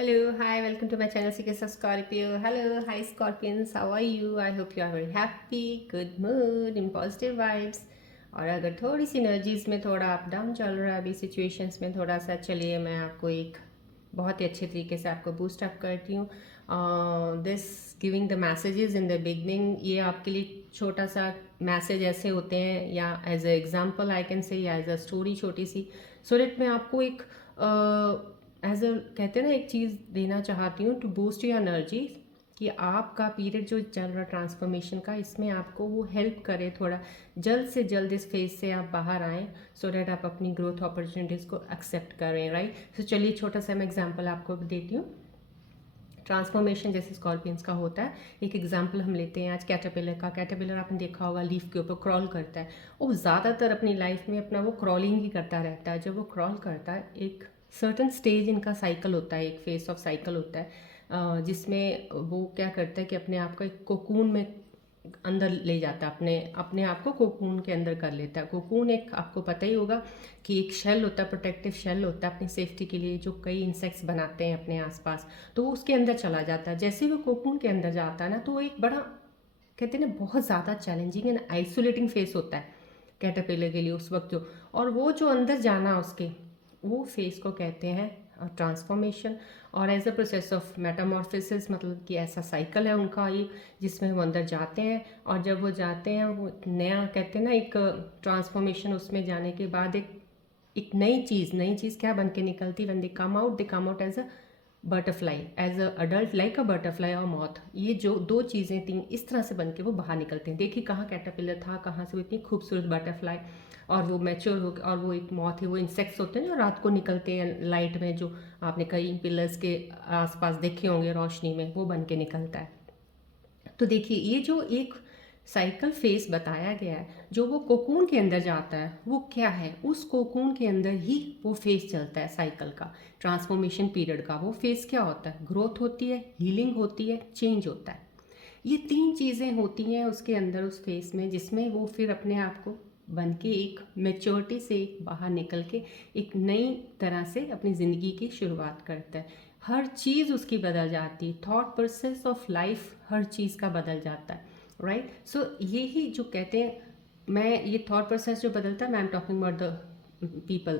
Hello, hi, welcome to my channel Secrets of Scorpio. Hello, hi Scorpions, how are you? I hope you are very happy, good mood, in positive vibes. और अगर थोड़ी सी energies में थोड़ा up down चल रहा है अभी situations में थोड़ा सा, चलिए मैं आपको एक बहुत ही अच्छे तरीके से आपको बूस्ट अप करती हूँ. This giving the messages in the beginning, ये आपके लिए छोटा सा मैसेज ऐसे होते हैं, या as a example I can say, या एज अ स्टोरी छोटी सी, सो डेट मैं आपको एक एज अ कहते हैं ना एक चीज़ देना चाहती हूँ टू बूस्ट योर एनर्जी, कि आपका पीरियड जो चल रहा ट्रांसफॉर्मेशन का, इसमें आपको वो हेल्प करे थोड़ा जल्द से जल्द इस फेज से आप बाहर आएँ, सो डैट आप अपनी ग्रोथ अपॉर्चुनिटीज़ को एक्सेप्ट करें. राइट, सो चलिए छोटा सा मैं एग्जांपल आपको देती हूँ. ट्रांसफॉर्मेशन जैसे स्कॉर्पियंस का होता है, एक एग्जांपल हम लेते हैं आज कैटरपिलर का. कैटरपिलर आपने देखा होगा लीफ के ऊपर क्रॉल करता है. वो ज़्यादातर अपनी लाइफ में अपना वो क्रॉलिंग ही करता रहता है. जब वो क्रॉल करता है, एक सर्टन स्टेज इनका साइकिल होता है, एक फेस ऑफ साइकिल होता है, जिसमें वो क्या करता है कि अपने आप को एक कोकून में अंदर ले जाता है, अपने अपने आप को कोकून के अंदर कर लेता है. कोकून एक आपको पता ही होगा कि एक शेल होता है, प्रोटेक्टिव शेल होता है अपनी सेफ्टी के लिए, जो कई इंसेक्ट्स बनाते हैं अपने आसपास. तो वो उसके अंदर चला जाता है. जैसे वो कोकून के अंदर जाता है ना, तो वो एक बड़ा कहते हैं ना बहुत ज़्यादा चैलेंजिंग एंड आइसोलेटिंग फेस होता है कैटरपिलर के लिए उस वक्त जो. और वो जो अंदर जाना उसके, वो फेस को कहते हैं ट्रांसफॉर्मेशन. और as a process of metamorphosis, मतलब कि ऐसा साइकिल है उनका ये, जिसमें वो अंदर जाते हैं. और जब वो जाते हैं, वो नया कहते हैं ना एक ट्रांसफॉर्मेशन, उसमें जाने के बाद एक नई चीज़ क्या बन के निकलती. When they come out as a butterfly, as a adult like a butterfly और मॉथ. ये जो दो चीज़ें तीन इस तरह से बन के वो बाहर निकलते हैं. देखिए कहाँ कैटरपिलर था, कहाँ से वो इतनी खूबसूरत बटरफ्लाई, और वो मैच्योर हो, और वो एक मॉथ है. वो इंसेक्ट्स होते हैं जो रात को निकलते हैं लाइट में, जो आपने कई पिलर्स के आसपास देखे होंगे रोशनी में, वो बन के निकलता है. तो देखिए ये जो एक साइकिल फेस बताया गया है, जो वो कोकून के अंदर जाता है, वो क्या है, उस कोकून के अंदर ही वो फेस चलता है साइकिल का, ट्रांसफॉर्मेशन पीरियड का. वो फेस क्या होता है, ग्रोथ होती है, हीलिंग होती है, चेंज होता है. ये तीन चीज़ें होती हैं उसके अंदर उस फेस में, जिसमें वो फिर अपने आप को बन के एक मेच्योरिटी से बाहर निकल के एक नई तरह से अपनी ज़िंदगी की शुरुआत करता है. हर चीज़ उसकी बदल जाती है, थॉट प्रोसेस ऑफ लाइफ हर चीज़ का बदल जाता है. राइट, सो यही जो कहते हैं, मैं ये थॉट प्रोसेस जो बदलता है, मैं am talking about the people,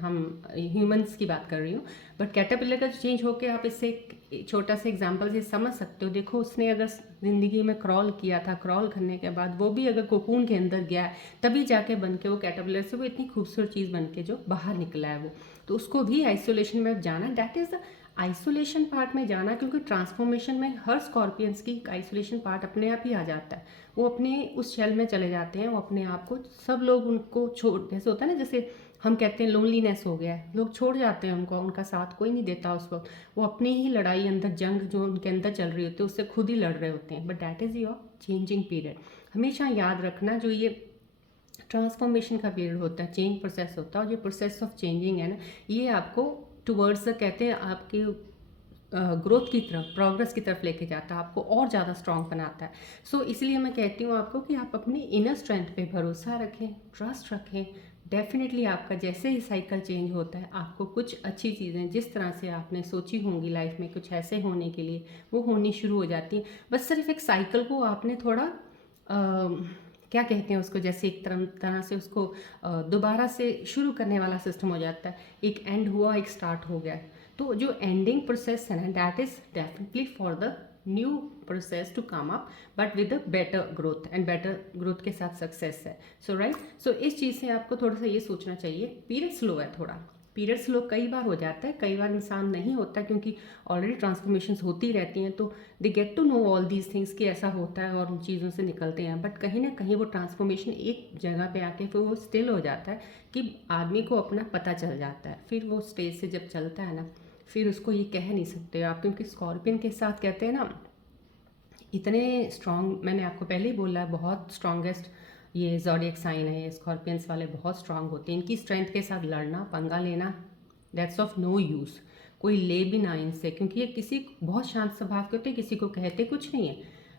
हम ह्यूमंस की बात कर रही हूँ. बट कैटरपिलर का चेंज होकर आप इससे एक छोटा सा एग्जांपल से समझ सकते हो. देखो उसने अगर ज़िंदगी में क्रॉल किया था, क्रॉल करने के बाद वो भी अगर कोकून के अंदर गया है, तभी जाके बन के वो कैटरपिलर से वो इतनी खूबसूरत चीज़ बन के जो बाहर निकला है वो. तो उसको भी आइसोलेशन में जाना, that is the isolation part में जाना, क्योंकि ट्रांसफॉर्मेशन में हर स्कॉर्पियंस की आइसोलेशन पार्ट अपने आप ही आ जाता है. वो अपने उस शेल में चले जाते हैं, वो अपने आप को, सब लोग उनको छोड़, जैसे होता है ना, जैसे हम कहते हैं लोनलीनेस हो गया है, लोग छोड़ जाते हैं उनको, उनका साथ कोई नहीं देता उस वक्त. वो अपनी ही लड़ाई अंदर, जंग जो उनके अंदर चल रही होती है, उससे खुद ही लड़ रहे होते हैं. But that is your changing period. हमेशा याद रखना, जो ये ट्रांसफॉर्मेशन का पीरियड होता है, चेंज प्रोसेस होता है, और ये प्रोसेस ऑफ चेंजिंग है ना, ये आपको टुवर्ड्स द कहते हैं आपके ग्रोथ की तरफ, प्रोग्रेस की तरफ लेके जाता है, आपको और ज़्यादा स्ट्रॉन्ग बनाता है. सो इसलिए मैं कहती हूँ आपको कि आप अपनी इनर स्ट्रेंथ पे भरोसा रखें, ट्रस्ट रखें. डेफिनेटली आपका जैसे ही साइकिल चेंज होता है, आपको कुछ अच्छी चीज़ें जिस तरह से आपने सोची होंगी लाइफ में कुछ ऐसे होने के लिए, वो होनी शुरू हो जाती हैं. बस सिर्फ एक साइकिल को आपने थोड़ा क्या कहते हैं उसको, जैसे एक तरह से उसको दोबारा से शुरू करने वाला सिस्टम हो जाता है. एक एंड हुआ, एक स्टार्ट हो गया. तो जो एंडिंग प्रोसेस है ना, that is definitely for the new process to come up, but with a better growth, and better growth के साथ सक्सेस है. सो राइट, सो इस चीज़ से आपको थोड़ा सा ये सोचना चाहिए. पीरियड स्लो है थोड़ा, पीरियड स्लो कई बार हो जाता है, कई बार इंसान नहीं होता, क्योंकि ऑलरेडी ट्रांसफॉर्मेशंस होती रहती हैं, तो they get to know all these things कि ऐसा होता है, और उन चीज़ों से निकलते हैं. बट कहीं ना कहीं वो ट्रांसफॉर्मेशन एक जगह पे आके फिर वो स्टिल हो जाता है, कि आदमी को अपना पता चल जाता है. फिर वो स्टेज से जब चलता है ना, फिर उसको ये कह नहीं सकते आप, क्योंकि स्कॉर्पियन के साथ कहते हैं ना, इतने स्ट्रॉन्ग, मैंने आपको पहले ही बोला है, बहुत स्ट्रॉन्गेस्ट ये ज़ोडिएक साइन है. ये स्कॉर्पियंस वाले बहुत स्ट्रांग होते हैं. इनकी स्ट्रेंथ के साथ लड़ना, पंगा लेना, दैट्स ऑफ नो यूज़. कोई ले भी ना इनसे, क्योंकि ये किसी बहुत शांत स्वभाव के होते हैं, किसी को कहते कुछ नहीं है,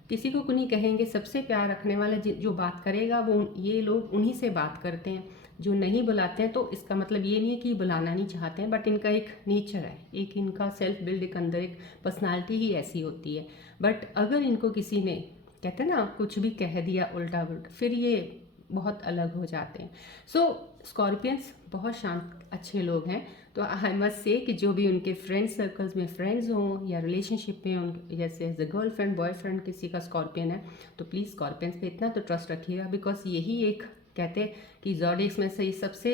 किसी को नहीं कहेंगे. सबसे प्यार रखने वाले जो बात करेगा वो, ये लोग उन्हीं से बात करते हैं. जो नहीं बुलाते हैं तो इसका मतलब ये नहीं है कि बुलाना नहीं चाहते हैं, बट इनका एक नेचर है, एक इनका सेल्फ बिल्ड, एक अंदर एक पर्सनालिटी ही ऐसी होती है। बट अगर इनको किसी ने, कहते हैं ना, कुछ भी कह दिया उल्टा पुल्टा, फिर ये बहुत अलग हो जाते हैं। सो स्कॉर्पियंस बहुत शांत अच्छे लोग हैं। तो आई मस्ट से कि जो भी उनके फ्रेंड सर्कल्स में फ्रेंड्स हों या रिलेशनशिप में उन, जैसे एज अ गर्लफ्रेंड बॉयफ्रेंड किसी का स्कॉर्पियन है, तो प्लीज़ स्कॉर्पियंस पे इतना तो ट्रस्ट रखिएगा, बिकॉज यही एक, कहते हैं कि जॉडियक्स में से ये सबसे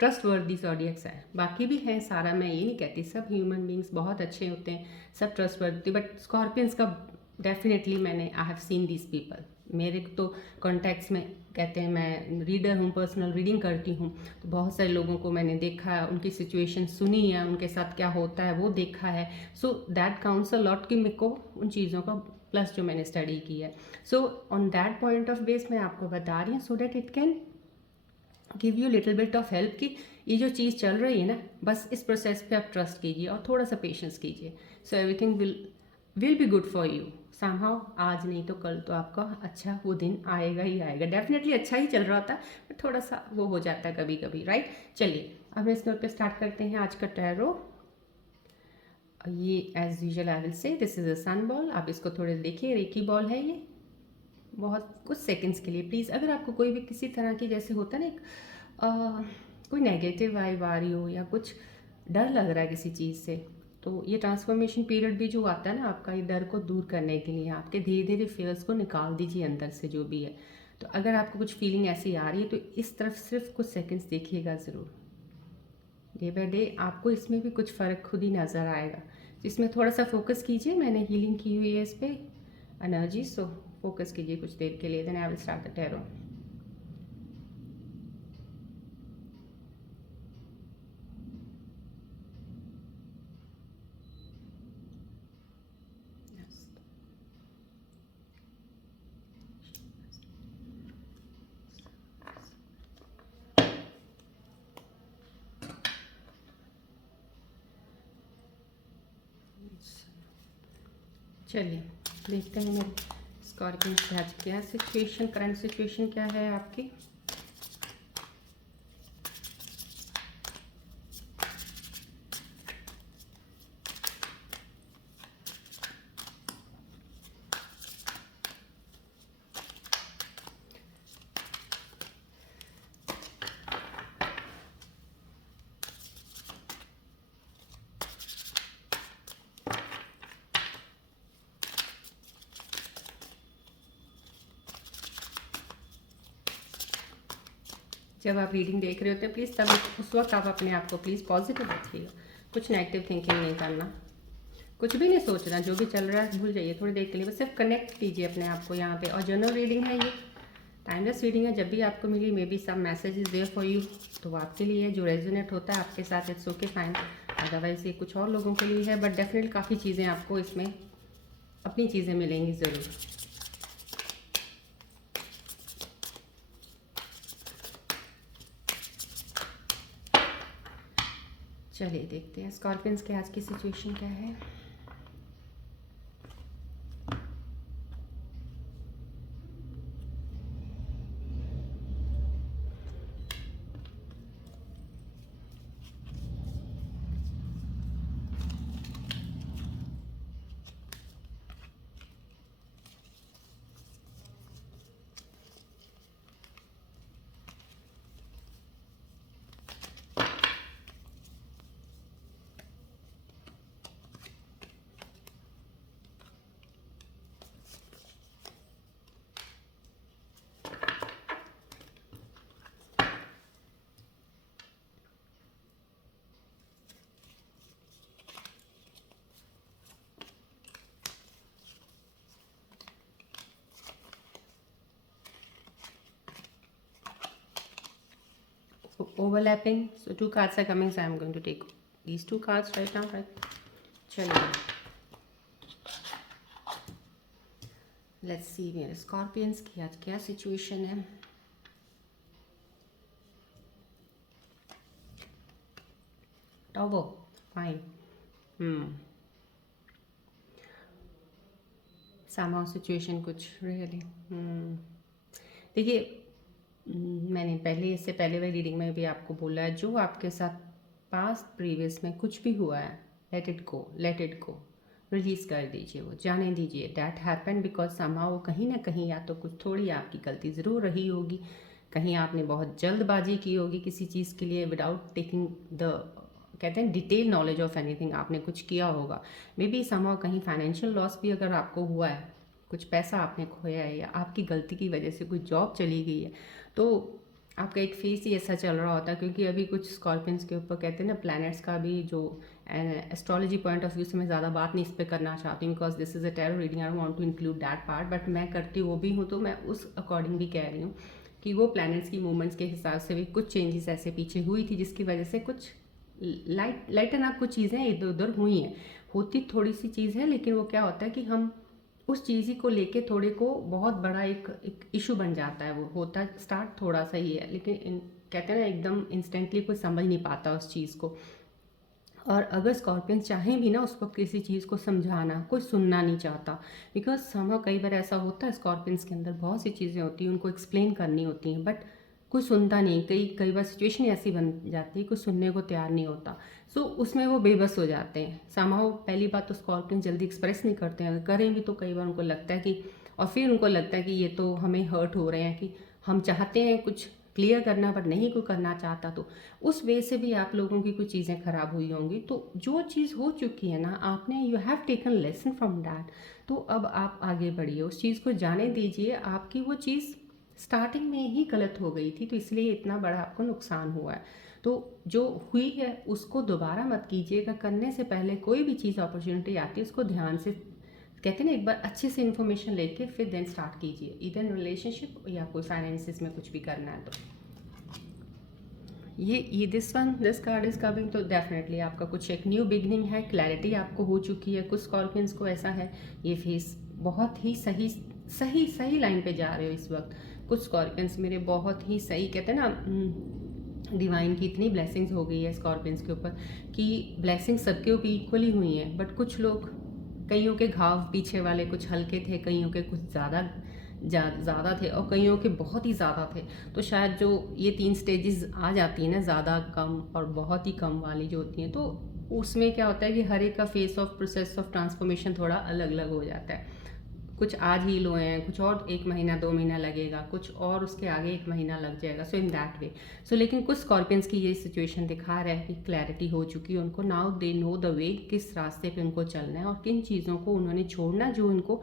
ट्रस्ट वर्दी जॉडियक्स है। बाकी भी हैं सारा, मैं ये नहीं कहती, सब ह्यूमन बींग्स बहुत अच्छे होते हैं, सब ट्रस्ट वर्दी, बट स्कॉर्पियंस का डेफिनेटली मैंने, I have seen this people, मेरे तो कॉन्टैक्ट्स में, कहते हैं मैं रीडर हूँ, पर्सनल रीडिंग करती हूँ, तो बहुत सारे लोगों को मैंने देखा है, उनकी सिचुएशन सुनी है, उनके साथ क्या होता है वो देखा है। So that counts a lot कि मेरे को उन चीज़ों का प्लस जो मैंने स्टडी की है। So on that point of base मैं आपको बता रही हूँ, so that it can give you little bit of help कि ये जो चीज़ चल रही है ना, बस इस प्रोसेस पे आप ट्रस्ट कीजिए और थोड़ा सा पेशेंस कीजिए। So everything will be good for you somehow. आज नहीं तो कल तो आपका अच्छा वो दिन आएगा ही आएगा। डेफिनेटली अच्छा ही चल रहा होता है, बट थोड़ा सा वो हो जाता है कभी कभी, राइट। चलिए अब इस नोट पे स्टार्ट करते हैं आज का टैरो। ये as usual I will say this is a sun ball. आप इसको थोड़े देखिए, रेकी बॉल है ये, बहुत कुछ सेकंड्स के लिए। प्लीज़ अगर आपको कोई भी किसी तरह की, जैसे होता है ना एक कोई नेगेटिव वाइब आ रही हो या कुछ डर लग रहा है किसी चीज़ से, तो ये ट्रांसफॉर्मेशन पीरियड भी जो आता है ना आपका, ये डर को दूर करने के लिए आपके धीरे धीरे फेयर्स को निकाल दीजिए अंदर से जो भी है। तो अगर आपको कुछ फीलिंग ऐसी आ रही है तो इस तरफ सिर्फ कुछ सेकंड्स देखिएगा ज़रूर। डे बाय डे आपको इसमें भी कुछ फ़र्क खुद ही नज़र आएगा। तो इसमें थोड़ा सा फोकस कीजिए, मैंने हीलिंग की हुई है इस पर एनर्जी, सो फोकस कीजिए कुछ देर के लिए, then I will start the tarot. चलिए देखते हैं मेरे स्कॉर्पियन की आज क्या सिचुएशन, करंट सिचुएशन क्या है आपकी। जब आप रीडिंग देख रहे होते हैं प्लीज़ तब उस वक्त आप अपने आप को प्लीज़ पॉजिटिव रखिएगा, कुछ नेगेटिव थिंकिंग नहीं करना, कुछ भी नहीं सोचना, जो भी चल रहा है भूल जाइए थोड़ी देर के लिए, बस सिर्फ कनेक्ट कीजिए अपने आप को यहाँ पे। और जनरल रीडिंग है ये, टाइमलेस रीडिंग है, जब भी आपको मिली maybe some message is there for you, तो वो आपके लिए है, जो रेजोनेट होता है आपके साथ इट्स ओके फाइन, अदरवाइज ये कुछ और लोगों के लिए है, बट डेफिनेटली काफ़ी चीज़ें आपको इसमें अपनी चीज़ें मिलेंगी ज़रूर। चलिए देखते हैं स्कॉर्पियंस के आज की सिचुएशन क्या है। Overlapping, so two cards are coming, so I'm going to take these two cards right now, right? चलिए लेट्स सी मेरे स्कॉर्पियंस की आज क्या सिचुएशन है। टॉबो फाइन, सामाउ सिचुएशन कुछ रियली, देखिए मैंने पहले, इससे पहले वाली रीडिंग में भी आपको बोला है, जो आपके साथ पास्ट प्रीवियस में कुछ भी हुआ है, लेट इट गो, रिलीज़ कर दीजिए, वो जाने दीजिए। दैट हैपन बिकॉज समहाउ कहीं ना कहीं या तो कुछ थोड़ी आपकी गलती ज़रूर रही होगी, कहीं आपने बहुत जल्दबाजी की होगी किसी चीज़ के लिए, विदाउट टेकिंग द, कहते हैं, डिटेल नॉलेज ऑफ एनीथिंग, आपने कुछ किया होगा। मे बी समहाउ कहीं फाइनेंशियल लॉस भी अगर आपको हुआ है, कुछ पैसा आपने खोया है, या आपकी गलती की वजह से कोई जॉब चली गई है, तो आपका एक फेस ही ऐसा चल रहा होता है। क्योंकि अभी कुछ स्कॉर्पियंस के ऊपर, कहते हैं ना, प्लैनेट्स का भी जो एस्ट्रोलॉजी पॉइंट ऑफ व्यू से मैं ज़्यादा बात नहीं इस पर करना चाहती हूँ, because this is a tarot reading, I want to include that part, but मैं करती वो भी हूँ, तो मैं उस अकॉर्डिंग भी कह रही हूँ कि वो प्लैनेट्स की मूवमेंट्स के हिसाब से भी कुछ चेंजेस ऐसे पीछे हुई थी, जिसकी वजह से कुछ लाइटन अप कुछ चीज़ें इधर उधर हुई हैं। होती थोड़ी सी चीज़ है, लेकिन वो क्या होता है कि हम उस चीज़ ही को लेके थोड़े को बहुत बड़ा एक इशू बन जाता है। वो होता स्टार्ट थोड़ा सा ही है, लेकिन कहते हैं ना, एकदम इंस्टेंटली कोई समझ नहीं पाता उस चीज़ को। और अगर स्कॉर्पियंस चाहें भी ना उस वक्त किसी चीज़ को समझाना, कोई सुनना नहीं चाहता, बिकॉज समहाउ कई बार ऐसा होता है स्कॉर्पियंस के अंदर बहुत सी चीज़ें होती हैं, उनको एक्सप्लेन करनी होती हैं, बट कोई सुनता नहीं। कई बार सिचुएशन ऐसी बन जाती है, कोई सुनने को तैयार नहीं होता, सो उसमें वो बेबस हो जाते हैं। समहाउ पहली बात तो स्कॉर्पियन जल्दी एक्सप्रेस नहीं करते हैं, अगर करें भी तो कई बार उनको लगता है कि, और फिर उनको लगता है कि ये तो हमें हर्ट हो रहे हैं, कि हम चाहते हैं कुछ क्लियर करना बट नहीं कोई करना चाहता, तो उस वे से भी आप लोगों की कुछ चीज़ें ख़राब हुई होंगी। तो जो चीज़ हो चुकी है ना, आपने, you have taken lesson from that, तो अब आप आगे बढ़िए, उस चीज़ को जाने दीजिए। आपकी वो चीज़ स्टार्टिंग में ही गलत हो गई थी, तो इसलिए इतना बड़ा आपको नुकसान हुआ है। तो जो हुई है उसको दोबारा मत कीजिएगा। करने से पहले कोई भी चीज़, अपॉर्चुनिटी आती है, उसको ध्यान से, कहते हैं ना, एक बार अच्छे से इन्फॉर्मेशन लेके फिर देन स्टार्ट कीजिए, इधर रिलेशनशिप या कोई फाइनेंसिस में कुछ भी करना है तो। ये दिस कार्ड इज कमिंग, तो डेफिनेटली आपका कुछ एक न्यू बिगनिंग है, क्लैरिटी आपको हो चुकी है। कुछ स्कॉर्पियंस को ऐसा है, ये फेस बहुत ही सही सही सही लाइन पे जा रहे हो इस वक्त। कुछ स्कॉर्पियंस मेरे बहुत ही सही, कहते हैं ना, डिवाइन की इतनी ब्लेसिंग्स हो गई है स्कॉर्पियंस के ऊपर, कि ब्लेसिंग्स सबके ऊपर इक्वली हुई हैं, बट कुछ लोग, कईयों के घाव पीछे वाले कुछ हल्के थे, कईयों के कुछ ज़्यादा थे, और कईयों के बहुत ही ज़्यादा थे। तो शायद जो ये 3 स्टेजेस आ जाती हैं ना, ज़्यादा, कम और बहुत ही कम वाली जो होती हैं, तो उसमें क्या होता है कि हर एक का face of process of transformation थोड़ा अलग अलग हो जाता है। कुछ आज हील हुए हैं, कुछ और 1 महीना 2 महीना लगेगा, कुछ और उसके आगे 1 महीना लग जाएगा, सो इन दैट वे। सो लेकिन कुछ स्कॉर्पियंस की ये सिचुएशन दिखा रहा है कि क्लैरिटी हो चुकी है उनको, now they know the way, किस रास्ते पे उनको चलना है और किन चीज़ों को उन्होंने छोड़ना, जो उनको,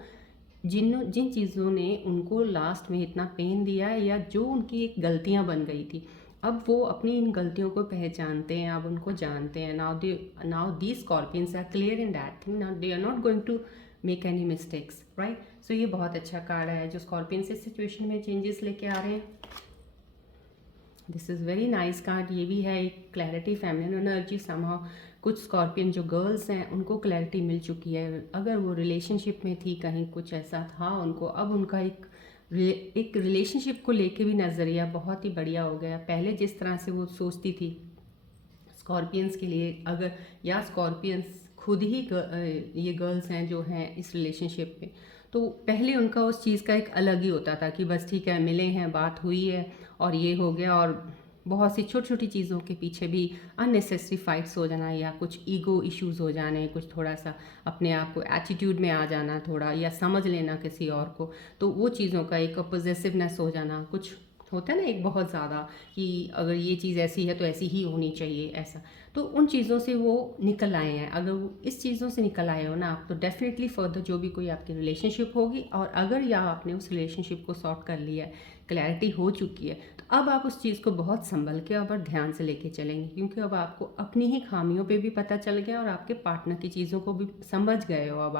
जिन चीज़ों ने उनको लास्ट में इतना पेन दिया है, या जो उनकी एक गलतियां बन गई थी, अब वो अपनी इन गलतियों को पहचानते हैं, अब उनको जानते हैं। Now the scorpions are clear in that thing, now they are not going to make any mistakes, right. So ये बहुत अच्छा कार्ड है जो स्कॉर्पियंस इस सिचुएशन में चेंजेस लेके आ रहे हैं। This is very nice card. ये भी है एक क्लैरिटी, फेमिनिन एनर्जी। समहाउ कुछ स्कॉर्पियन जो गर्ल्स हैं उनको क्लैरिटी मिल चुकी है, अगर वो रिलेशनशिप में थी, कहीं कुछ ऐसा था उनको, अब उनका एक रिलेशनशिप को लेके भी नज़रिया बहुत ही बढ़िया हो गया। पहले जिस तरह से वो सोचती थी स्कॉर्पियंस के लिए, अगर, या स्कॉर्पियंस खुद ही ये गर्ल्स हैं जो हैं इस रिलेशनशिप में, तो पहले उनका उस चीज़ का एक अलग ही होता था कि बस ठीक है, मिले हैं, बात हुई है और ये हो गया, और बहुत सी छोटी छोटी चीज़ों के पीछे भी अननेसेसरी फाइट्स हो जाना, या कुछ ईगो इश्यूज हो जाने, कुछ थोड़ा सा अपने आप को एटीट्यूड में आ जाना थोड़ा, या समझ लेना किसी और को, तो वो चीज़ों का एक पॉजेसिवनेस हो जाना, कुछ होता है ना एक बहुत ज़्यादा, कि अगर ये चीज़ ऐसी है तो ऐसी ही होनी चाहिए, ऐसा। तो उन चीज़ों से वो निकल आए हैं। अगर वो इस चीज़ों से निकल आए हो ना आप, तो डेफिनेटली फर्दर जो भी कोई आपकी रिलेशनशिप होगी, और अगर या आपने उस रिलेशनशिप को सॉर्ट कर लिया है, क्लैरिटी हो चुकी है, तो अब आप उस चीज़ को बहुत संभल के और ध्यान से लेके चलेंगे, क्योंकि अब आपको अपनी ही खामियों पे भी पता चल गया और आपके पार्टनर की चीज़ों को भी समझ गए हो। अब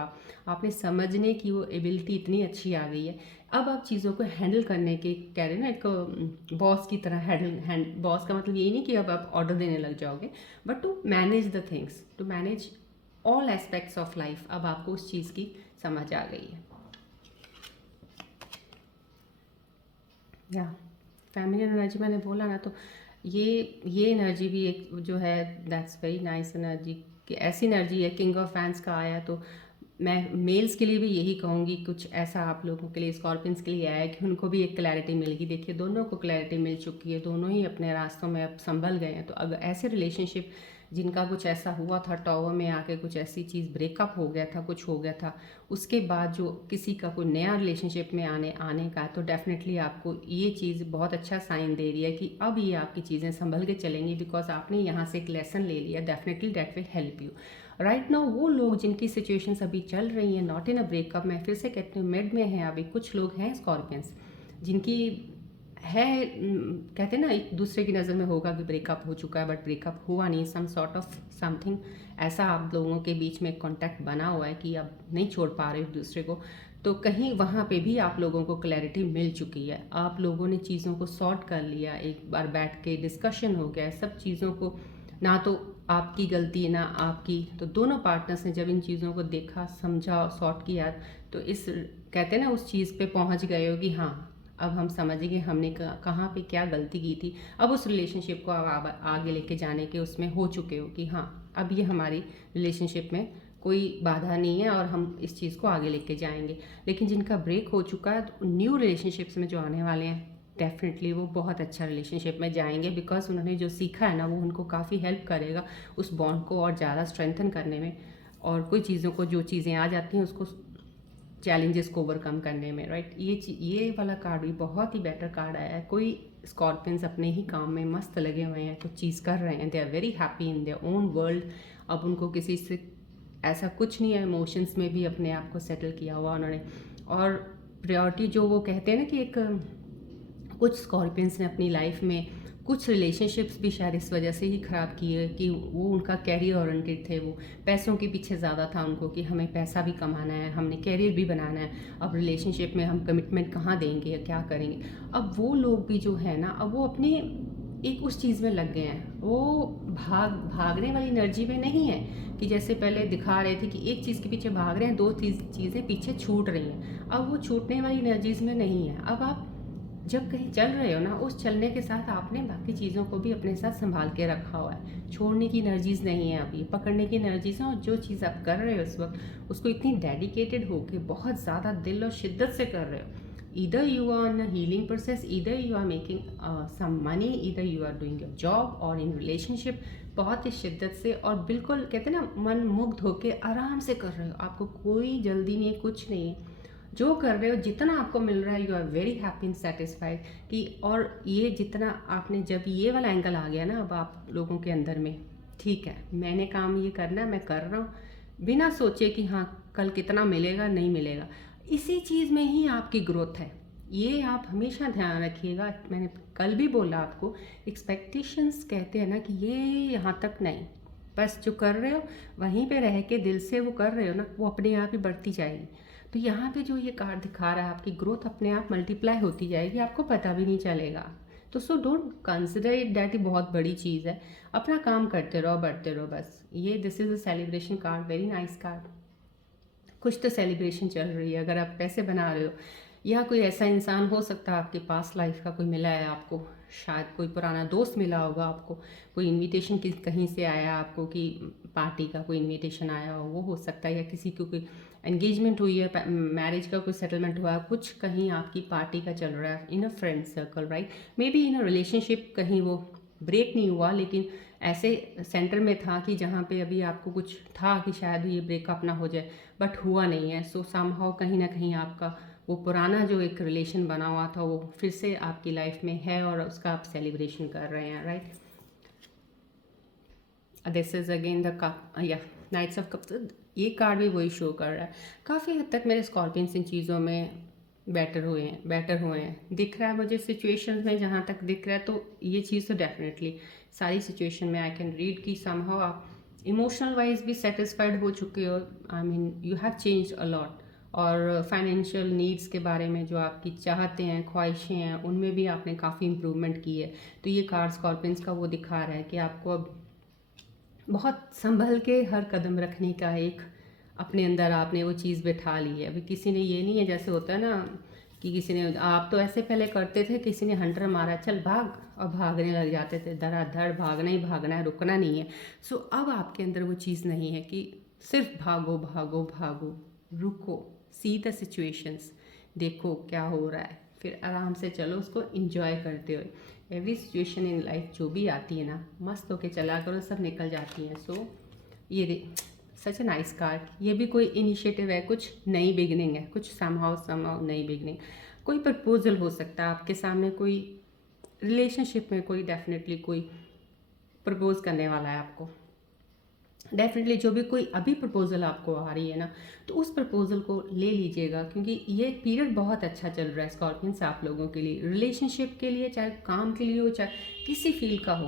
आपने समझने की वो एबिलिटी इतनी अच्छी आ गई है। अब आप चीज़ों को हैंडल करने के, कह रहे हैं ना, एक बॉस की तरह बॉस का मतलब यही नहीं कि अब आप ऑर्डर देने लग जाओगे, but to manage the things, to manage all aspects of life. अब आपको उस चीज़ की समझ आ गई है। या फैमिली एनर्जी मैंने बोला ना, तो ये एनर्जी भी एक जो है, दैट्स वेरी नाइस एनर्जी, कि ऐसी एनर्जी है, किंग ऑफ फैंस का आया, तो मैं मेल्स के लिए भी यही कहूँगी, कुछ ऐसा आप लोगों के लिए, स्कॉर्पियंस के लिए आया कि उनको भी एक क्लैरिटी मिलेगी। देखिए दोनों को क्लैरिटी मिल चुकी है, दोनों ही अपने रास्तों में अब संभल गए हैं। तो अगर ऐसे रिलेशनशिप जिनका कुछ ऐसा हुआ था, टॉवर में आके कुछ ऐसी चीज़ ब्रेकअप हो गया था, कुछ हो गया था, उसके बाद जो किसी का कोई नया रिलेशनशिप में आने का, तो डेफिनेटली आपको ये चीज़ बहुत अच्छा साइन दे रही है कि अब ये आपकी चीज़ें संभल के चलेंगी, बिकॉज आपने यहाँ से एक लेसन ले लिया। Definitely that will help you. Right now वो लोग जिनकी सिचुएशंस अभी चल रही हैं, नॉट इन अ ब्रेकअप, मैं फिर से कहती हूँ मिड में हैं अभी, कुछ लोग हैं स्कॉर्पियंस जिनकी है कहते हैं ना एक दूसरे की नज़र में होगा कि ब्रेकअप हो चुका है, बट ब्रेकअप हुआ नहीं, सम सॉर्ट ऑफ समथिंग ऐसा आप लोगों के बीच में कॉन्टैक्ट बना हुआ है कि अब नहीं छोड़ पा रहे एक दूसरे को। तो कहीं वहाँ पे भी आप लोगों को क्लैरिटी मिल चुकी है, आप लोगों ने चीज़ों को सॉर्ट कर लिया, एक बार बैठ के डिस्कशन हो गया सब चीज़ों को, ना तो आपकी गलती ना आपकी, तो दोनों पार्टनर्स ने जब इन चीज़ों को देखा, समझा, सॉर्ट किया, तो इस कहते हैं ना उस चीज़ पे पहुंच गए हो कि हाँ अब हम समझ गए हमने कहाँ पे क्या गलती की थी। अब उस रिलेशनशिप को आप आगे लेके जाने के उसमें हो चुके हो कि हाँ अब ये हमारी रिलेशनशिप में कोई बाधा नहीं है और हम इस चीज़ को आगे लेके जाएंगे। लेकिन जिनका ब्रेक हो चुका है, तो न्यू रिलेशनशिप्स में जो आने वाले हैं, डेफिनेटली वो बहुत अच्छा रिलेशनशिप में जाएंगे, बिकॉज उन्होंने जो सीखा है ना वो उनको काफ़ी हेल्प करेगा उस बॉन्ड को और ज़्यादा स्ट्रेंथन करने में, और कोई चीज़ों को जो चीज़ें आ जाती हैं उसको चैलेंजेस को ओवरकम करने में। राइट, ये वाला कार्ड भी बहुत ही बेटर कार्ड आया है। कोई स्कॉर्पियंस अपने ही काम में मस्त लगे हुए हैं, कुछ चीज़ कर रहे हैं, they are very happy in their own world. अब उनको किसी से ऐसा कुछ नहीं है, इमोशंस में भी अपने आप को सेटल किया हुआ उन्होंने। और प्रायोरिटी जो वो कहते हैं ना कि एक कुछ स्कॉर्पियंस ने अपनी लाइफ में कुछ रिलेशनशिप्स भी शायद इस वजह से ही ख़राब किए कि वो उनका कैरियर ओरिएंटेड थे, वो पैसों के पीछे ज़्यादा था उनको कि हमें पैसा भी कमाना है, हमने कैरियर भी बनाना है, अब रिलेशनशिप में हम कमिटमेंट कहाँ देंगे या क्या करेंगे। अब वो लोग भी जो है ना, अब वो अपने एक उस चीज़ में लग गए हैं, वो भागने वाली एनर्जी में नहीं है कि जैसे पहले दिखा रहे थे कि एक चीज़ के पीछे भाग रहे हैं, दो चीज़ें पीछे छूट रही हैं। अब वो छूटने वाली एनर्जीज में नहीं है। अब आप जब कहीं चल रहे हो ना, उस चलने के साथ आपने बाकी चीज़ों को भी अपने साथ संभाल के रखा हुआ है। छोड़ने की एनर्जीज नहीं है अभी, पकड़ने की एनर्जीज है। और जो चीज़ आप कर रहे हो उस वक्त, उसको इतनी डेडिकेटेड होके बहुत ज़्यादा दिल और शिद्दत से कर रहे हो। Either you are in healing process, either you are making some money, either you are doing your job or in relationship, बहुत ही शिद्दत से और बिल्कुल कहते हैं ना मन मुग्ध होके आराम से कर रहे हो। आपको कोई जल्दी नहीं है, कुछ नहीं है, जो कर रहे हो जितना आपको मिल रहा है you are very happy and satisfied कि। और ये जितना आपने, जब ये वाला एंगल आ गया ना अब आप लोगों के अंदर में, ठीक है मैंने काम ये करना है, मैं कर रहा हूँ, बिना सोचे कि हाँ कल कितना मिलेगा नहीं मिलेगा। इसी चीज़ में ही आपकी ग्रोथ है, ये आप हमेशा ध्यान रखिएगा। मैंने कल भी बोला आपको, एक्सपेक्टेशंस कहते हैं ना कि ये यहाँ तक नहीं, बस जो कर रहे हो वहीं पे रह के दिल से वो कर रहे हो ना, वो अपने आप ही बढ़ती जाएगी। तो यहाँ पे जो ये कार्ड दिखा रहा है, आपकी ग्रोथ अपने आप मल्टीप्लाई होती जाएगी, आपको पता भी नहीं चलेगा। तो so don't consider it that he बहुत बड़ी चीज़ है, अपना काम करते रहो, बढ़ते रहो बस। ये this is a celebration card, very nice card. कुछ तो सेलिब्रेशन चल रही है, अगर आप पैसे बना रहे हो या कोई ऐसा इंसान हो सकता है आपके पास लाइफ का कोई मिला है आपको, शायद कोई पुराना दोस्त मिला होगा आपको, कोई इनविटेशन कहीं से आया आपको कि पार्टी का कोई इनविटेशन आया हो, वो हो सकता है। या किसी को कोई एंगेजमेंट हुई है, मैरिज का कोई सेटलमेंट हुआ है, कुछ कहीं आपकी पार्टी का चल रहा है in a friend circle, right. Maybe in a relationship कहीं वो ब्रेक नहीं हुआ, लेकिन ऐसे सेंटर में था कि जहाँ पे अभी आपको कुछ था कि शायद ये ब्रेकअप ना हो जाए, बट हुआ नहीं है। सो समहाउ कहीं ना कहीं आपका वो पुराना जो एक रिलेशन बना हुआ था वो फिर से आपकी लाइफ में है और उसका आप सेलिब्रेशन कर रहे हैं, right. This is again the cup, या नाइट्स ऑफ कप्स। ये कार्ड भी वही शो कर रहा है, काफ़ी हद तक मेरे स्कॉर्पियंस इन चीज़ों में बेटर हुए हैं दिख रहा है मुझे सिचुएशंस में, जहाँ तक दिख रहा है। तो ये चीज़ तो डेफिनेटली सारी सिचुएशन में आई कैन रीड कि समहाउ आप इमोशनल वाइज भी सेटिस्फाइड हो चुके हो। I mean you have change a lot. और फाइनेंशियल नीड्स के बारे में जो आपकी चाहते हैं, ख्वाहिशें हैं, उनमें भी आपने काफ़ी इम्प्रूवमेंट की है। तो ये कार्ड स्कॉर्पियंस का वो दिखा रहा है कि आपको अब बहुत संभल के हर कदम रखने का एक अपने अंदर आपने वो चीज़ बैठा ली है। अभी किसी ने ये नहीं है, जैसे होता है ना कि किसी ने, आप तो ऐसे पहले करते थे, किसी ने हंटर मारा चल भाग, और भागने लग जाते थे, धड़ाधड़ भागना ही भागना है, रुकना नहीं है। सो अब आपके अंदर वो चीज़ नहीं है कि सिर्फ भागो भागो भागो, रुको, सी द सिचुएशंस, देखो क्या हो रहा है, फिर आराम से चलो उसको इंजॉय करते हुए। एवरी सिचुएशन इन लाइफ जो भी आती है ना, मस्त होके चला करो, सब निकल जाती हैं। सो ये सच ए नाइस कार्ड। ये भी कोई इनिशिएटिव है, कुछ नई बिगनिंग है, कुछ समहाउ नई बिगनिंग। कोई प्रपोजल हो सकता है आपके सामने, कोई रिलेशनशिप में कोई डेफिनेटली कोई प्रपोज करने वाला है आपको। डेफिनेटली जो भी कोई अभी प्रपोजल आपको आ रही है ना, तो उस प्रपोजल को ले लीजिएगा, क्योंकि ये पीरियड बहुत अच्छा चल रहा है स्कॉर्पियंस आप लोगों के लिए, रिलेशनशिप के लिए, चाहे काम के लिए हो, चाहे किसी फील्ड का हो।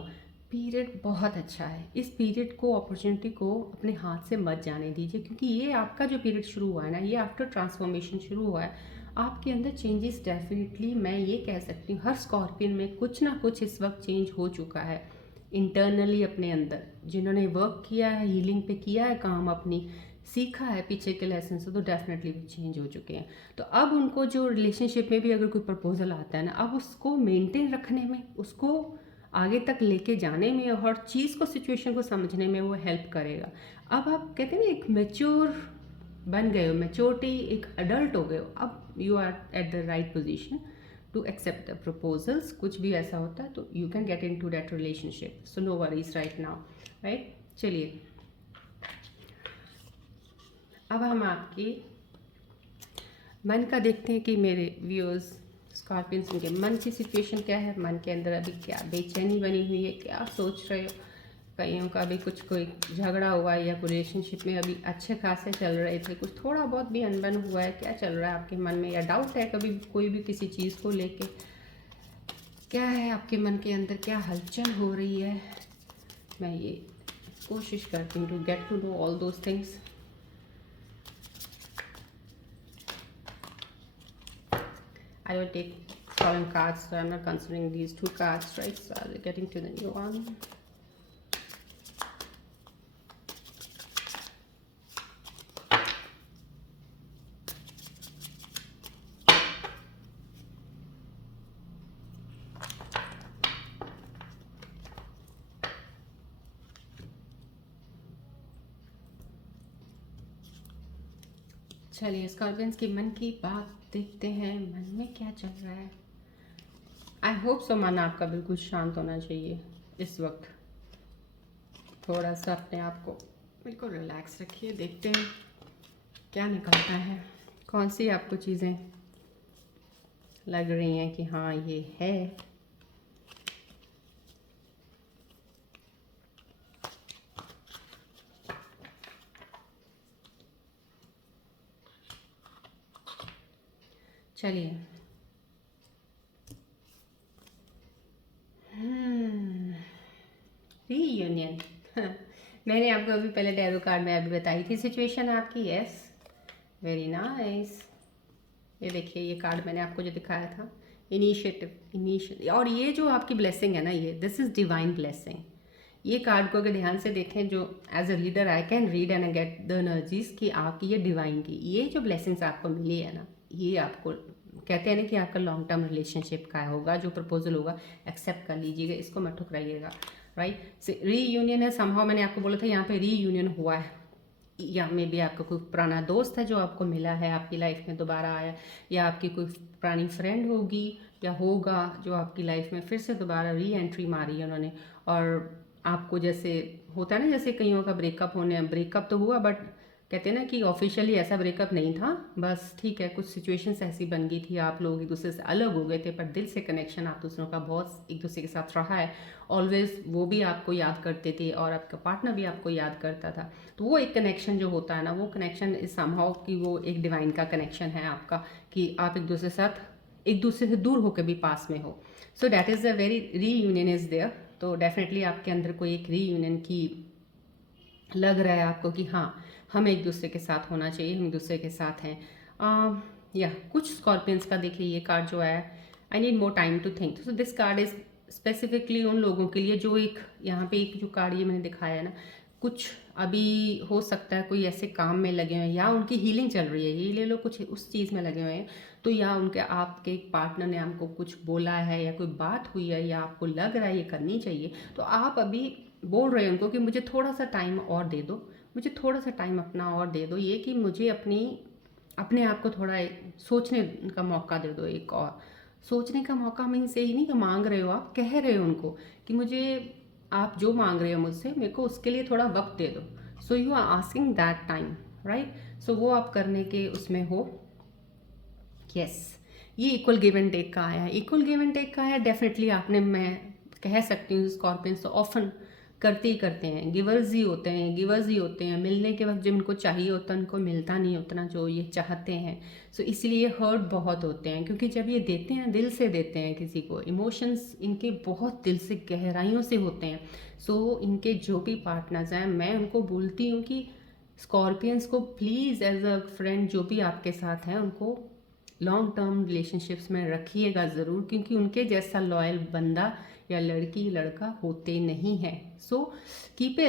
पीरियड बहुत अच्छा है। इस पीरियड को, अपॉर्चुनिटी को अपने हाथ से मत जाने दीजिए, क्योंकि ये आपका जो पीरियड शुरू हुआ है ना, ये आफ्टर ट्रांसफॉर्मेशन शुरू हुआ है। आपके अंदर चेंजेस डेफिनेटली, मैं ये कह सकती हूँ, हर स्कॉर्पियन में कुछ ना कुछ इस वक्त चेंज हो चुका है इंटरनली अपने अंदर। जिन्होंने वर्क किया है, हीलिंग पे किया है काम, अपनी सीखा है पीछे के लेसन से, तो डेफिनेटली वो चेंज हो चुके हैं। तो अब उनको जो रिलेशनशिप में भी अगर कोई प्रपोजल आता है ना, अब उसको मेंटेन रखने में, उसको आगे तक लेके जाने में, और हर चीज़ को, सिचुएशन को समझने में वो हेल्प करेगा। अब आप कहते हैं ना, एक मेच्योर बन गए हो, मेच्योरिटी, एक अडल्ट हो गए हो, अब you are at the right position to accept the proposals. कुछ भी ऐसा होता है तो you can get into that relationship, so no worries right now, right. चलिए, अब हम आपके मन का देखते हैं कि मेरे व्यूअर्स स्कॉर्पियंस, उनके मन की सिचुएशन क्या है, मन के अंदर अभी क्या बेचैनी बनी हुई है, क्या सोच रहे हो। कईयों का भी कुछ कोई झगड़ा हुआ है, या कोई रिलेशनशिप में अभी अच्छे खासे चल रहे थे, कुछ थोड़ा बहुत भी अनबन हुआ है, क्या चल रहा है आपके मन में, या डाउट है कभी कोई भी किसी चीज़ को लेके, क्या है आपके मन के अंदर, क्या हलचल हो रही है। मैं ये कोशिश करती हूँ to get to know all those things. I will take following cards, so I'm not considering these two cards, right? So I'll be getting to the new one. चलिए, स्कॉर्पियंस के मन की बात देखते हैं, मन में क्या चल रहा है। आई होप सो मन आपका बिल्कुल शांत होना चाहिए इस वक्त। थोड़ा सा अपने आप को बिल्कुल रिलैक्स रखिए, देखते हैं क्या निकलता है, कौन सी आपको चीज़ें लग रही हैं कि हाँ ये है। चलिए, रीयूनियन। मैंने आपको अभी पहले टैरो कार्ड में अभी बताई थी सिचुएशन आपकी। Yes, very nice. ये देखिए, ये कार्ड मैंने आपको जो दिखाया था, इनिशिएटिव, और ये जो आपकी ब्लेसिंग है ना, ये दिस इज़ डिवाइन ब्लेसिंग। ये कार्ड को अगर ध्यान से देखें, जो as a reader I can read and get the energies कि आपकी ये डिवाइन की ये जो ब्लेसिंग्स आपको मिली है ना, ये आपको कहते हैं ना कि आपका लॉन्ग टर्म रिलेशनशिप का होगा, जो प्रपोजल होगा एक्सेप्ट कर लीजिएगा, इसको मत ठुकराइएगा, राइट। रीयूनियन है, समहाउ मैंने आपको बोला था यहाँ पे रीयूनियन हुआ है, या मे बी आपका कोई पुराना दोस्त है जो आपको मिला है, आपकी लाइफ में दोबारा आया, या आपकी कोई पुरानी फ्रेंड होगी या होगा जो आपकी लाइफ में फिर से दोबारा री एंट्री मारी है उन्होंने। और आपको जैसे होता है ना, जैसे कईयों का ब्रेकअप तो हुआ, बट कहते हैं ना कि ऑफिशियली ऐसा ब्रेकअप नहीं था, बस ठीक है, कुछ सिचुएशंस ऐसी बन गई थी, आप लोग एक दूसरे से अलग हो गए थे, पर दिल से कनेक्शन आप दूसरों का बहुत एक दूसरे के साथ रहा है ऑलवेज। वो भी आपको याद करते थे और आपका पार्टनर भी आपको याद करता था। तो वो एक कनेक्शन जो होता है ना, वो कनेक्शन इज समहाउ कि वो एक डिवाइन का कनेक्शन है आपका, कि आप एक दूसरे के साथ एक दूसरे से दूर होकर भी पास में हो। So that is a very reunion is there. तो डेफिनेटली आपके अंदर कोई एक रीयूनियन की लग रहा है आपको कि हाँ, हम एक दूसरे के साथ होना चाहिए, हम एक दूसरे के साथ हैं। या कुछ स्कॉर्पियंस का देखिए, ये कार्ड जो है, I need more time to think. So this card is specifically उन लोगों के लिए जो एक यहाँ पे एक जो कार्ड ये मैंने दिखाया है ना, कुछ अभी हो सकता है कोई ऐसे काम में लगे हुए हैं, या उनकी हीलिंग चल रही है, ये ले लो, कुछ उस चीज़ में लगे हुए हैं, तो या उनके आपके पार्टनर ने आपको कुछ बोला है, या कोई बात हुई है, या आपको लग रहा है ये करनी चाहिए, तो आप अभी बोल रहे हैं उनको कि मुझे थोड़ा सा टाइम और दे दो, मुझे थोड़ा सा टाइम अपना और दे दो, ये कि मुझे अपनी अपने आप को थोड़ा सोचने का मौका दे दो। एक और सोचने का मौका मीन्स यही नहीं कि मांग रहे हो, आप कह रहे हो उनको कि मुझे आप जो मांग रहे हो मुझसे, मेरे को उसके लिए थोड़ा वक्त दे दो। So you are asking that time, right. So वो आप करने के उसमें हो। यस, ये इक्वल गिव एंड टेक का आया है, इक्वल गिव एंड टेक का है। डेफिनेटली आपने, मैं कह सकती हूँ स्कॉर्पियंस तो ऑफन करते ही करते हैं, गिवर्स ही होते हैं, गिवर्स ही होते हैं। मिलने के वक्त जब उनको चाहिए होता है उनको मिलता नहीं उतना जो ये चाहते हैं। सो इसलिए हर्ट बहुत होते हैं, क्योंकि जब ये देते हैं दिल से देते हैं किसी को, इमोशंस इनके बहुत दिल से गहराइयों से होते हैं। सो इनके जो भी पार्टनर्स हैं, मैं उनको बोलती हूँ कि स्कॉर्पियंस को प्लीज़ एज अ फ्रेंड जो भी आपके साथ हैं उनको लॉन्ग टर्म रिलेशनशिप्स में रखिएगा ज़रूर, क्योंकि उनके जैसा लॉयल बंदा या लड़की लड़का होते नहीं हैं। So keep